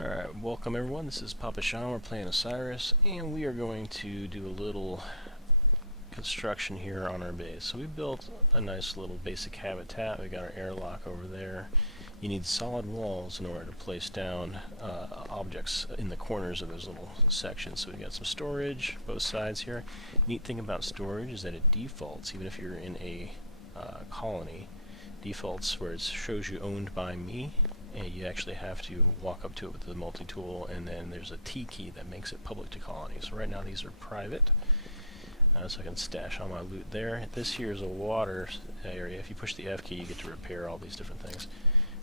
Alright, welcome everyone. This is PapaSean. We're playing Osiris, and we are going to do a little construction here on our base. So we built a nice little basic habitat. We got our airlock over there. You need solid walls in order to place down objects in the corners of those little sections. So we got some storage, both sides here. Neat thing about storage is that it defaults, even if you're in a colony, defaults where it shows you owned by me. And you actually have to walk up to it with the multi-tool, and then there's a T key that makes it public to colonies. So right now these are private, so I can stash all my loot there. This here is a water area. If you push the F key, you get to repair all these different things.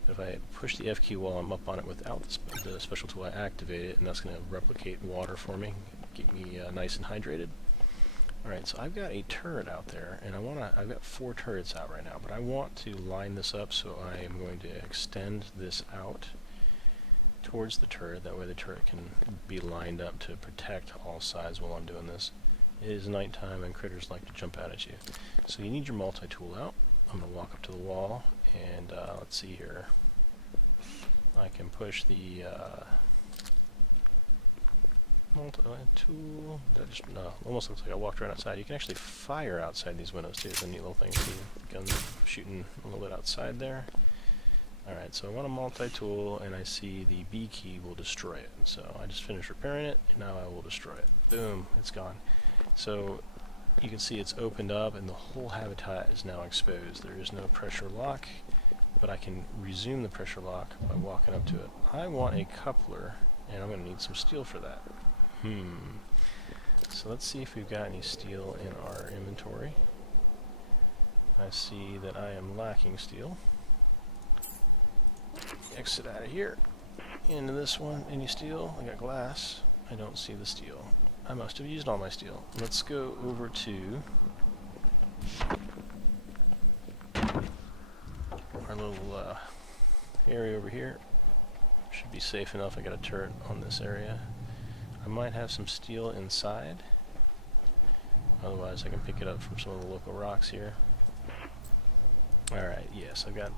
But if I push the F key while I'm up on it without the special tool, I activate it, and that's going to replicate water for me, keep me nice and hydrated. Alright, so I've got a turret out there, and I've got 4 turrets out right now, but I want to line this up, so I am going to extend this out towards the turret. That way the turret can be lined up to protect all sides while I'm doing this. It is nighttime and critters like to jump out at you. So you need your multi-tool out. I'm going to walk up to the wall, and let's see here. I can push the multi-tool. That just almost looks like I walked right outside. You can actually fire outside these windows too. It's a neat little thing. See, gun shooting a little bit outside there. Alright, so I want a multi-tool, and I see the B key will destroy it. So I just finished repairing it, and now I will destroy it. Boom, it's gone. So you can see it's opened up, and the whole habitat is now exposed. There is no pressure lock, but I can resume the pressure lock by walking up to it. I want a coupler, and I'm going to need some steel for that. So let's see if we've got any steel in our inventory. I see that I am lacking steel. Exit out of here. Into this one. Any steel? I got glass. I don't see the steel. I must have used all my steel. Let's go over to our little area over here. Should be safe enough. I got a turret on this area. I might have some steel inside. Otherwise I can pick it up from some of the local rocks here. Alright, yes, I've got,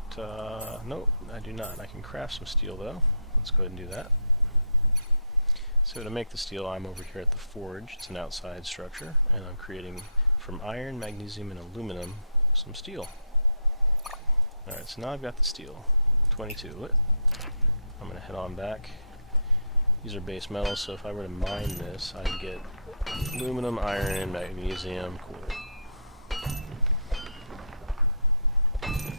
nope, I do not. I can craft some steel though. Let's go ahead and do that. So to make the steel, I'm over here at the forge. It's an outside structure, and I'm creating from iron, magnesium, and aluminum some steel. Alright, so now I've got the steel. 22 of it. I'm going to head on back. These are base metals, so if I were to mine this, I'd get aluminum, iron, magnesium. Cool.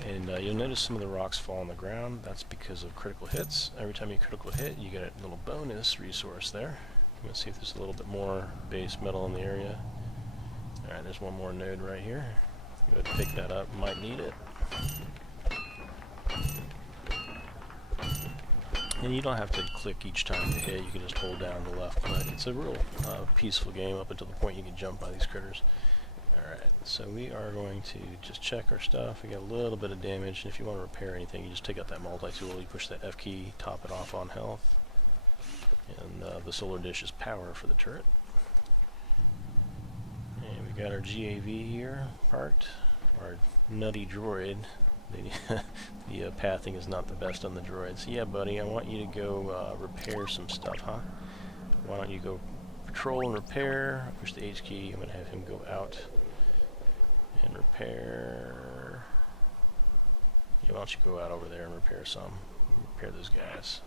And you'll notice some of the rocks fall on the ground. That's because of critical hits. Every time you critical hit, you get a little bonus resource there. I'm going to see if there's a little bit more base metal in the area. Alright, there's one more node right here. Go ahead and pick that up. Might need it. And you don't have to click each time you hit, you can just hold down the left click. It's a real peaceful game up until the point you get jumped by these critters. Alright, so we are going to just check our stuff. We got a little bit of damage, and if you want to repair anything, you just take out that multi-tool, you push that F key, top it off on health. And the solar dish is power for the turret. And we got our GAV here parked, our nutty droid. The pathing is not the best on the droids. Yeah, buddy, I want you to go repair some stuff, huh? Why don't you go patrol and repair? Push the H key. I'm going to have him go out and repair. Yeah, why don't you go out over there and repair some? Repair those guys.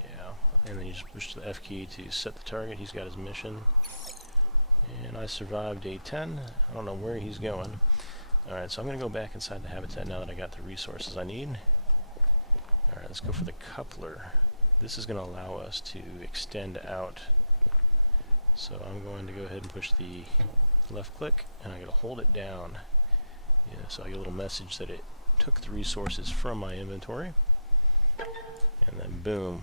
Yeah, and then you just push the F key to set the target. He's got his mission. And I survived day 10. I don't know where he's going. Alright, so I'm going to go back inside the habitat now that I got the resources I need. Alright, let's go for the coupler. This is going to allow us to extend out. So I'm going to go ahead and push the left click, and I'm going to hold it down. Yeah, so I get a little message that it took the resources from my inventory. And then boom,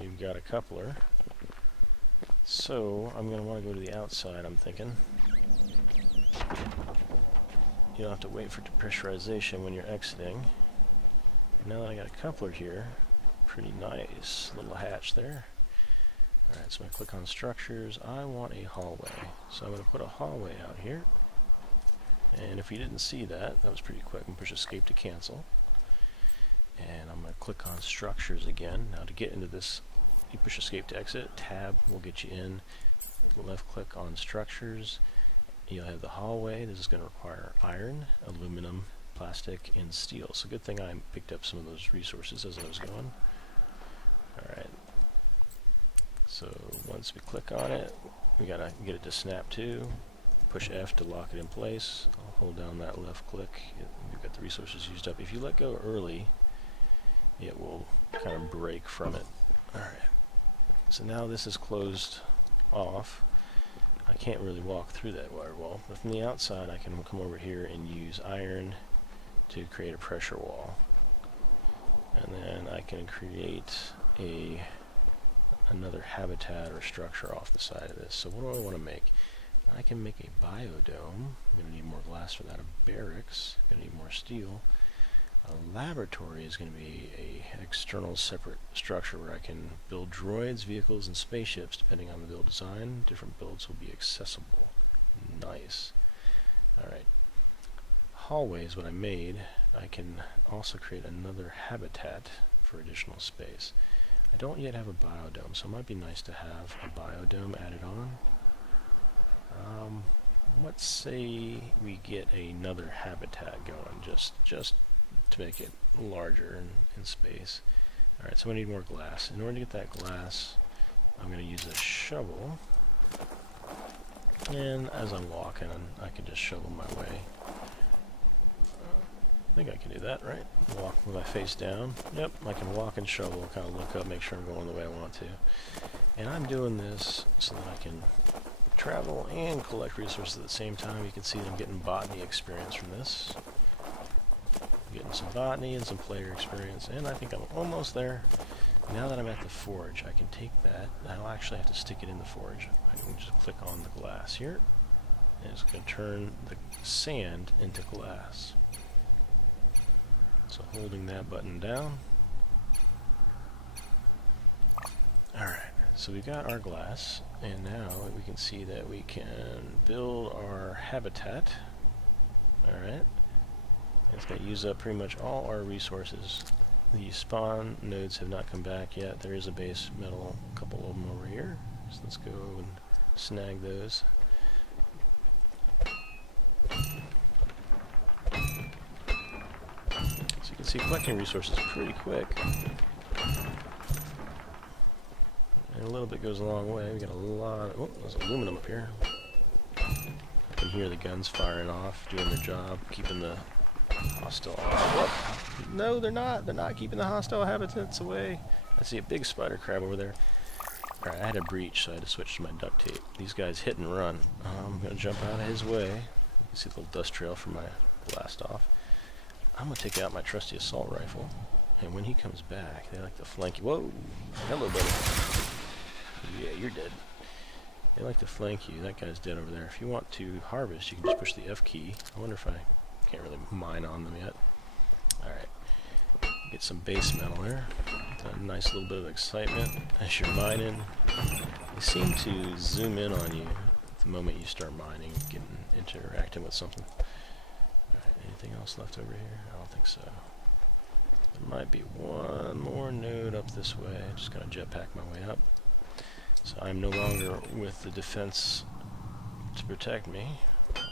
we've got a coupler. So I'm going to want to go to the outside, I'm thinking. You don't have to wait for depressurization when you're exiting. Now that I got a coupler here, pretty nice little hatch there. Alright, so I'm going to click on structures. I want a hallway. So I'm going to put a hallway out here. And if you didn't see that, that was pretty quick. I'm going to push escape to cancel. And I'm going to click on structures again. Now to get into this, you push escape to exit. Tab will get you in. Left click on structures. You'll have the hallway. This is going to require iron, aluminum, plastic, and steel. So good thing I picked up some of those resources as I was going. Alright. So once we click on it, we gotta get it to snap to. Push F to lock it in place. I'll hold down that left click. We've got the resources used up. If you let go early, it will kind of break from it. Alright. So now this is closed off. I can't really walk through that wire wall, but from the outside I can come over here and use iron to create a pressure wall. And then I can create another habitat or structure off the side of this. So what do I want to make? I can make a biodome. I'm going to need more glass for that. A barracks. I'm going to need more steel. A laboratory is going to be an external separate structure where I can build droids, vehicles, and spaceships depending on the build design. Different builds will be accessible. Nice. Alright. Hallway is what I made. I can also create another habitat for additional space. I don't yet have a biodome, so it might be nice to have a biodome added on. Let's say we get another habitat going, just to make it larger in space. Alright, so we need more glass. In order to get that glass, I'm going to use a shovel. And as I'm walking, I can just shovel my way. I think I can do that, right? Walk with my face down. Yep, I can walk and shovel, kind of look up, make sure I'm going the way I want to. And I'm doing this so that I can travel and collect resources at the same time. You can see that I'm getting botany experience from this. I'm getting some botany and some player experience, and I think I'm almost there. Now that I'm at the forge, I can take that. I'll actually have to stick it in the forge. I can just click on the glass here, and it's going to turn the sand into glass. So holding that button down. Alright, so we got our glass, and now we can see that we can build our habitat. Alright, it's going to use up pretty much all our resources. The spawn nodes have not come back yet. There is a base metal, a couple of them over here. So let's go and snag those. So you can see collecting resources pretty quick. And a little bit goes a long way. We got a lot of, oh, there's aluminum up here. I can hear the guns firing off, doing their job, keeping the hostile. No, they're not. They're not keeping the hostile habitats away. I see a big spider crab over there. Alright, I had a breach, so I had to switch to my duct tape. These guys hit and run. I'm going to jump out of his way. You see the little dust trail from my blast off. I'm going to take out my trusty assault rifle. And when he comes back, they like to flank you. Whoa! Hello, buddy. Yeah, you're dead. They like to flank you. That guy's dead over there. If you want to harvest, you can just push the F key. I wonder if I can't really mine on them yet. Alright. Get some base metal there. It's a nice little bit of excitement as you're mining. They seem to zoom in on you the moment you start mining, interacting with something. Alright, anything else left over here? I don't think so. There might be one more node up this way. I'm just going to jetpack my way up. So I'm no longer with the defense to protect me.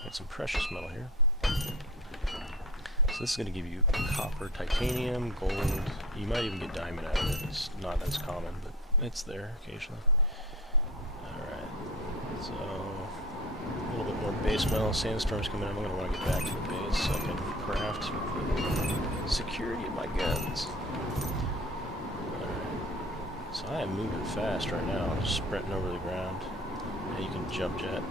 Got some precious metal here. So this is going to give you copper, titanium, gold. You might even get diamond out of it. It's not as common, but it's there occasionally. Alright, so a little bit more base metal. Sandstorm's coming in. I'm going to want to get back to the base so I can craft the security of my guns. Alright, so I am moving fast right now. I'm just sprinting over the ground. Now you can jump jet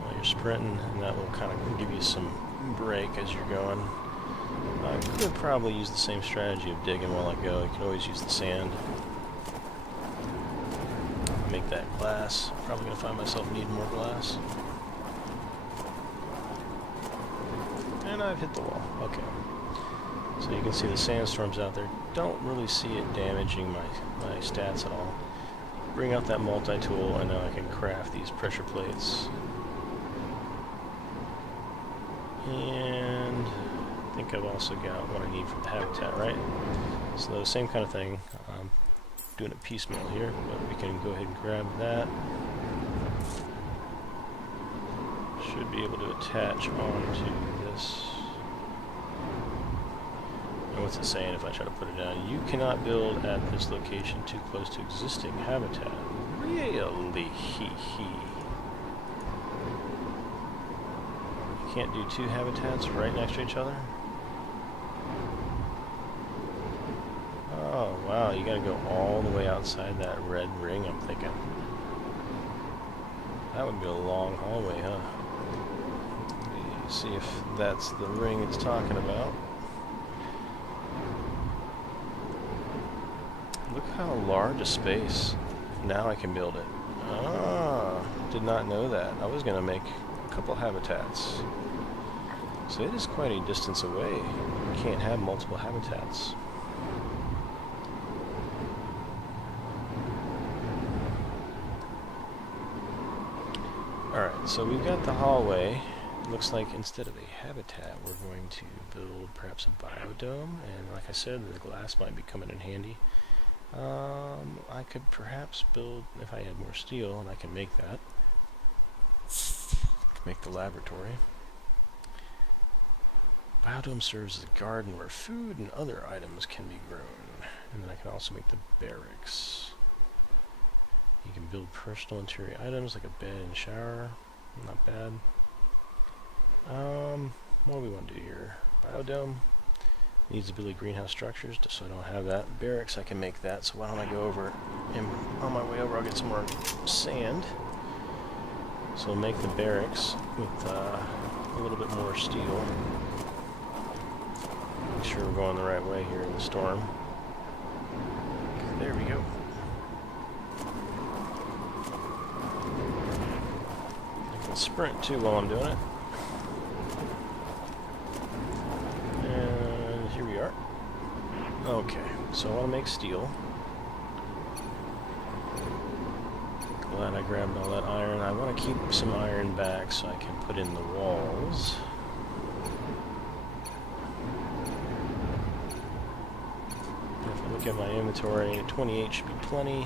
while you're sprinting, and that will kind of give you some break as you're going. I could probably use the same strategy of digging while I go. You could always use the sand. Make that glass. Probably going to find myself needing more glass. And I've hit the wall. Okay. So you can see the sandstorms out there. Don't really see it damaging my stats at all. Bring out that multi-tool, and now I can craft these pressure plates. And I think I've also got what I need for the habitat, right? So same kind of thing. Doing it piecemeal here, but we can go ahead and grab that. Should be able to attach onto this. And what's it saying if I try to put it down? You cannot build at this location too close to existing habitat. Really? Hee hee. You can't do two habitats right next to each other? Oh, wow, you gotta go all the way outside that red ring, I'm thinking. That would be a long hallway, huh? Let's see if that's the ring it's talking about. Look how large a space. Now I can build it. Ah, did not know that. I was gonna make a couple habitats. So it is quite a distance away. You can't have multiple habitats. Alright, so we've got the hallway. Looks like instead of a habitat, we're going to build perhaps a biodome. And like I said, the glass might be coming in handy. I could perhaps build, if I had more steel, and I can make that. Make the laboratory. Biodome serves as a garden where food and other items can be grown. And then I can also make the barracks. You can build personal interior items like a bed and shower. Not bad. What do we want to do here? Biodome needs to build greenhouse structures, just so I don't have that. Barracks, I can make that. So why don't I go over, and on my way over I'll get some more sand. So we'll make the barracks with a little bit more steel. Make sure we're going the right way here in the storm. There we go. I can sprint too while I'm doing it. And here we are. Okay, so I want to make steel. Glad I grabbed all that iron. I want to keep some iron back so I can put in the walls. If I look at my inventory, 28 should be plenty.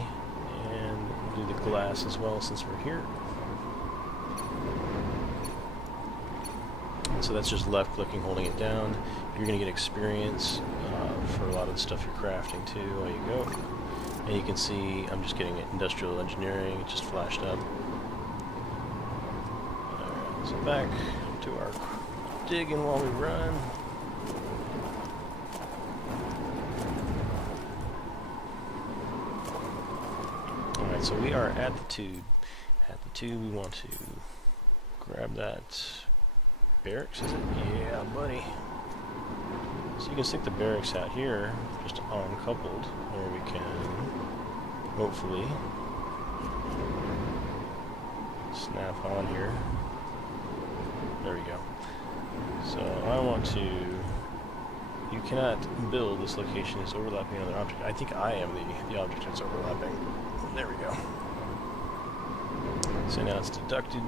And do the glass as well since we're here. So that's just left clicking, holding it down. You're going to get experience for a lot of the stuff you're crafting too while you go. And you can see I'm just getting industrial engineering, it just flashed up. Alright, so back to our digging while we run. Alright, so we are at the tube. At the tube, we want to grab that barracks, is it? Yeah, buddy. So you can stick the barracks out here, just uncoupled, where we can hopefully snap on here. There we go. So I want to. You cannot build this location that's overlapping another object. I think I am the object that's overlapping. There we go. So now it's deducted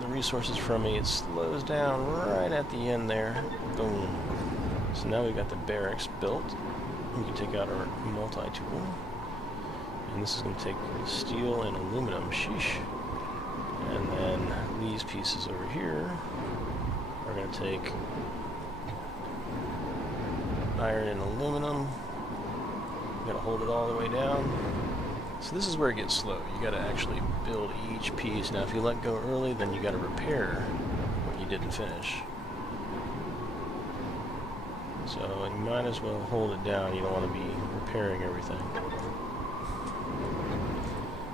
the resources from me. It slows down right at the end there. Boom. So now we've got the barracks built. We can take out our multi-tool. And this is going to take steel and aluminum. Sheesh. And then these pieces over here are going to take iron and aluminum. You got to hold it all the way down. So this is where it gets slow. You got to actually build each piece. Now if you let go early, then you got to repair what you didn't finish. So you might as well hold it down. You don't want to be repairing everything.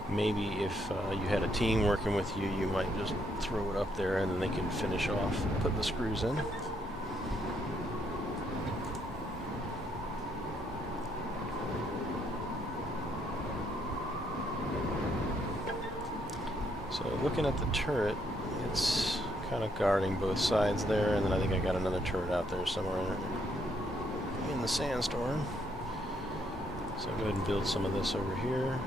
Maybe if you had a team working with you, you might just throw it up there and then they can finish off putting the screws in. So looking at the turret, it's kind of guarding both sides there, and then I think I got another turret out there somewhere in the sandstorm. So I'll go ahead and build some of this over here.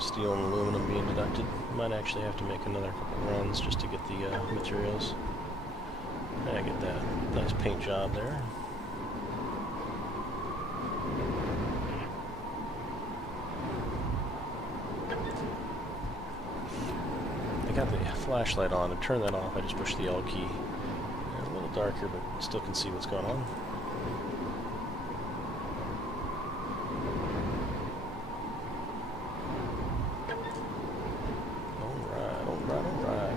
Steel and aluminum being deducted. Might actually have to make another couple runs just to get the materials. Yeah, I get that nice paint job there. flashlight on. To turn that off, I just push the L key. A little darker, but still can see what's going on. Alright.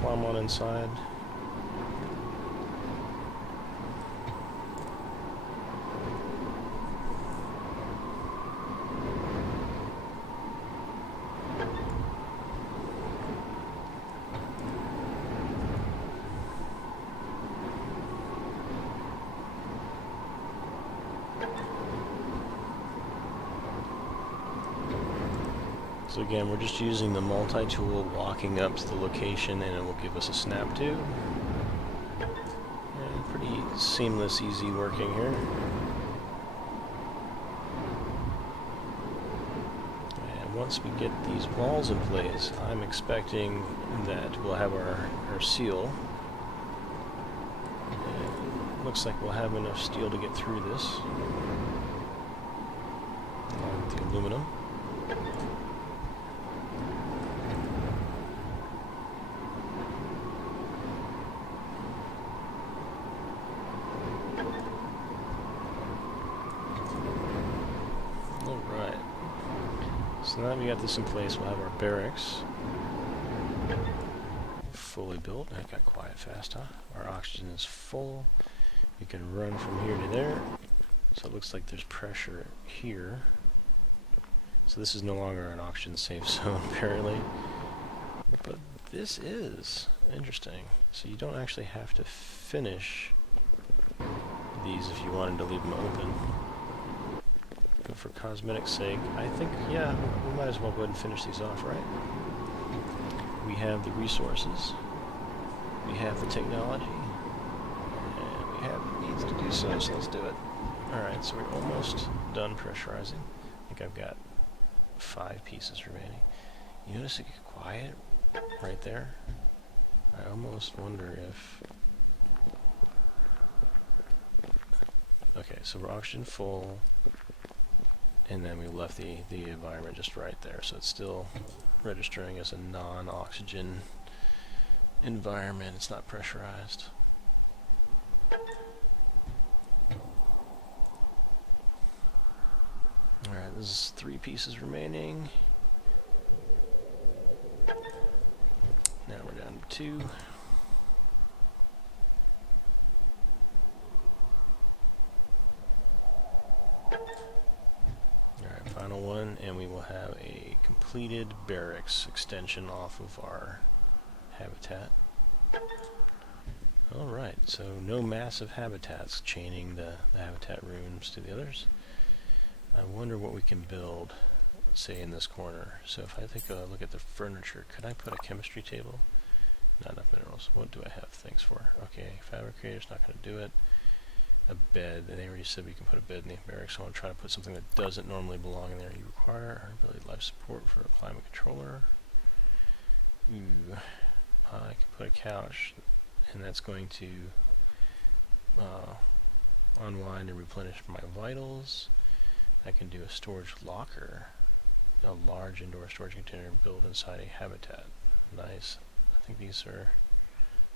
Climb on inside. So again, we're just using the multi-tool, walking up to the location, and it will give us a snap to. And pretty seamless, easy working here. And once we get these walls in place, I'm expecting that we'll have our seal. And it looks like we'll have enough steel to get through this. Along with the aluminum. So now that we got this in place, we'll have our barracks fully built. That got quiet fast, huh? Our oxygen is full. We can run from here to there. So it looks like there's pressure here. So this is no longer an oxygen safe zone, apparently. But this is interesting. So you don't actually have to finish these if you wanted to leave them open. But for cosmetic sake, I think, yeah, we might as well go ahead and finish these off, right? We have the resources, we have the technology, and we have the means to do so, so let's do it. Alright, so we're almost done pressurizing. I think I've got 5 pieces remaining. You notice it get quiet right there? I almost wonder if... Okay, so we're oxygen full. And then we left the environment just right there, so it's still registering as a non-oxygen environment. It's not pressurized. Alright, this is 3 pieces remaining. Now we're down to 2. Final one, and we will have a completed barracks extension off of our habitat. Alright, so no massive habitats chaining the habitat rooms to the others. I wonder what we can build, say, in this corner. So if I take a look at the furniture, could I put a chemistry table? Not enough minerals. What do I have things for? Okay, fabricator's not going to do it. A bed, and they already said we can put a bed in the barracks, so I want to try to put something that doesn't normally belong in there. You require our ability life support for a climate controller. Ooh, I can put a couch, and that's going to unwind and replenish my vitals. I can do a storage locker, a large indoor storage container built inside a habitat. Nice. I think these are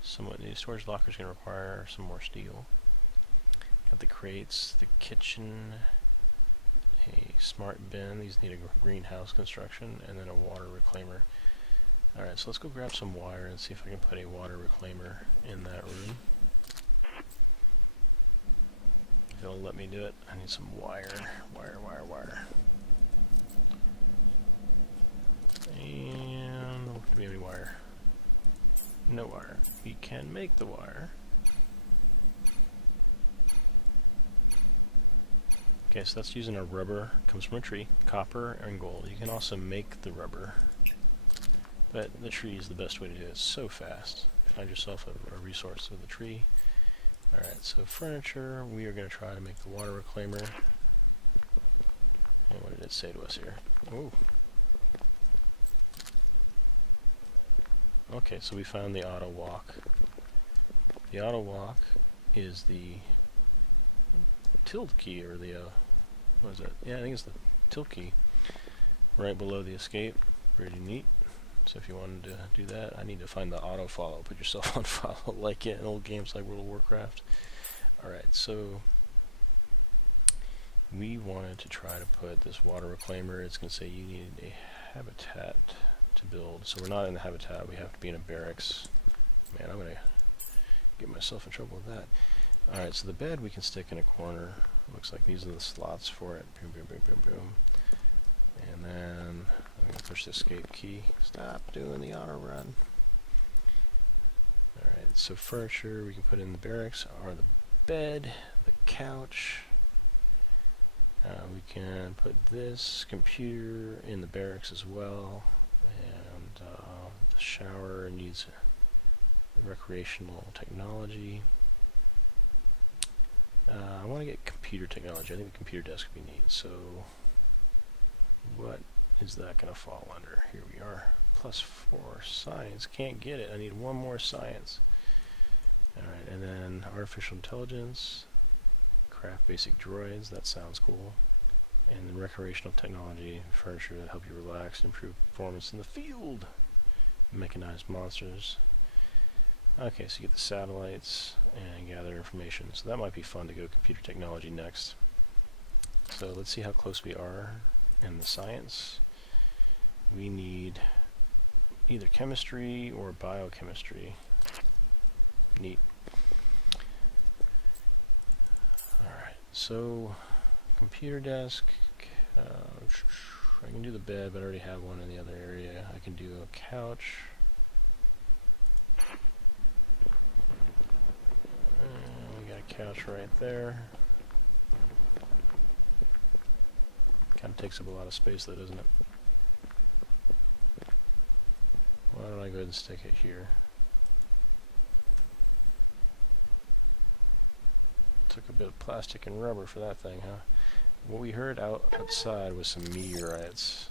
somewhat new. Storage locker is going to require some more steel. Got the crates, the kitchen, a smart bin. These need a greenhouse construction, and then a water reclaimer. Alright, so let's go grab some wire and see if I can put a water reclaimer in that room. If it'll let me do it. I need some wire. Wire. And do we have any wire? No wire. We can make the wire. Okay, so that's using a rubber, comes from a tree, copper and gold. You can also make the rubber, but the tree is the best way to do it. It's so fast. Find yourself a resource with a tree. Alright, so furniture, we are going to try to make the water reclaimer. And what did it say to us here? Ooh. Okay, so we found the auto walk. The auto walk is the tilt key, or the what is it? Yeah, I think it's the tilt key right below the escape. Pretty neat. So if you wanted to do that, I need to find the auto follow. Put yourself on follow like in old games like World of Warcraft. Alright, so we wanted to try to put this water reclaimer. It's going to say you need a habitat to build. So we're not in the habitat, we have to be in a barracks. Man, I'm going to get myself in trouble with that. Alright, so the bed we can stick in a corner. Looks like these are the slots for it. Boom, boom, boom, boom, boom. And then I'm going to push the escape key. Stop doing the auto run. Alright, so furniture we can put in the barracks are the bed, the couch. We can put this computer in the barracks as well. And the shower needs recreational technology. I want to get computer technology. I think the computer desk would be neat. So what is that going to fall under? Here we are. +4 science. Can't get it. I need one more science. Alright, and then artificial intelligence. Craft basic droids. That sounds cool. And then recreational technology. Furniture that help you relax and improve performance in the field. Mechanized monsters. Okay, so you get the satellites and gather information. So that might be fun to go computer technology next. So let's see how close we are in the science. We need either chemistry or biochemistry. Neat. Alright, so computer desk. I can do the bed, but I already have one in the other area. I can do a couch. Couch right there. Kind of takes up a lot of space though, doesn't it? Why don't I go ahead and stick it here? Took a bit of plastic and rubber for that thing, huh? What we heard outside was some meteorites.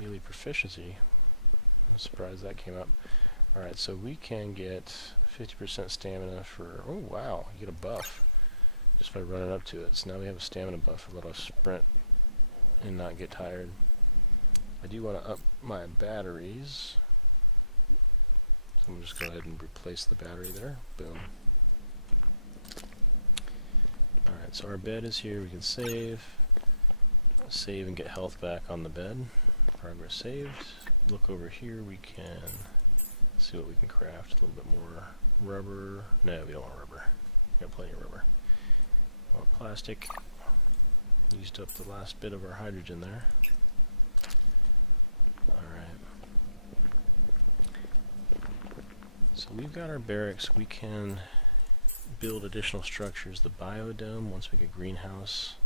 Melee proficiency. I'm surprised that came up. Alright, so we can get 50% stamina for... Oh wow, you get a buff just by running up to it. So now we have a stamina buff to let us sprint and not get tired. I do want to up my batteries. So I'm just go ahead and replace the battery there. Boom. Alright, so our bed is here. We can save. Save and get health back on the bed. Progress saved. Look over here, we can see what we can craft. A little bit more rubber. No, we don't want rubber. We got plenty of rubber. More plastic. Used up the last bit of our hydrogen there. Alright. So we've got our barracks. We can build additional structures. The biodome, once we get greenhouse.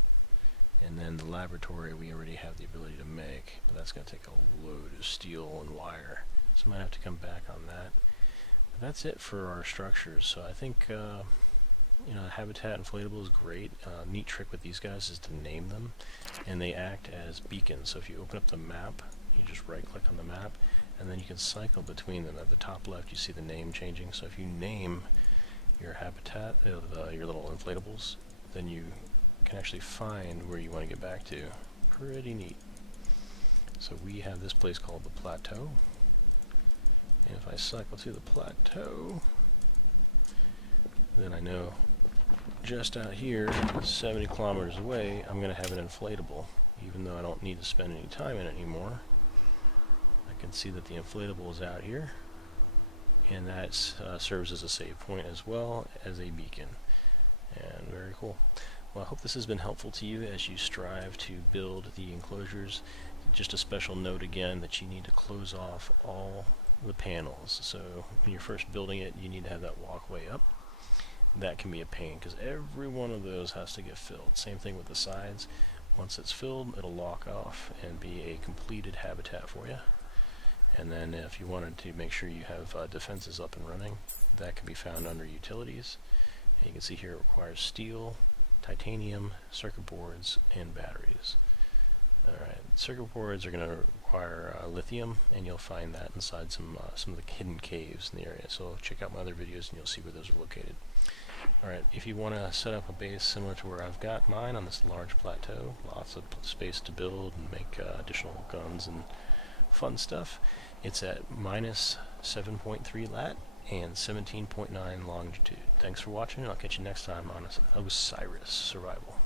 And then the laboratory we already have the ability to make. But that's going to take a load of steel and wire. So I might have to come back on that. But that's it for our structures. So I think you know, habitat inflatable is great. Neat trick with these guys is to name them, and they act as beacons. So if you open up the map, you just right click on the map, and then you can cycle between them. At the top left you see the name changing. So if you name your habitat, your little inflatables, then you can actually find where you want to get back to. Pretty neat. So we have this place called the Plateau. And if I cycle to the plateau, then I know just out here, 70 kilometers away, I'm going to have an inflatable. Even though I don't need to spend any time in it anymore, I can see that the inflatable is out here. And that serves as a save point as well as a beacon. And very cool. Well, I hope this has been helpful to you as you strive to build the enclosures. Just a special note again that you need to close off all the panels. So when you're first building it, you need to have that walkway up. That can be a pain because every one of those has to get filled. Same thing with the sides. Once it's filled, it'll lock off and be a completed habitat for you. And then if you wanted to make sure you have defenses up and running, that can be found under utilities. And you can see here it requires steel, titanium, circuit boards, and batteries. Alright, circuit boards are going to require lithium, and you'll find that inside some of the hidden caves in the area. So check out my other videos and you'll see where those are located. Alright, if you want to set up a base similar to where I've got mine on this large plateau, lots of space to build and make additional guns and fun stuff, It's at minus 7.3 lat and 17.9 longitude. Thanks for watching, and I'll catch you next time on Osiris Survival.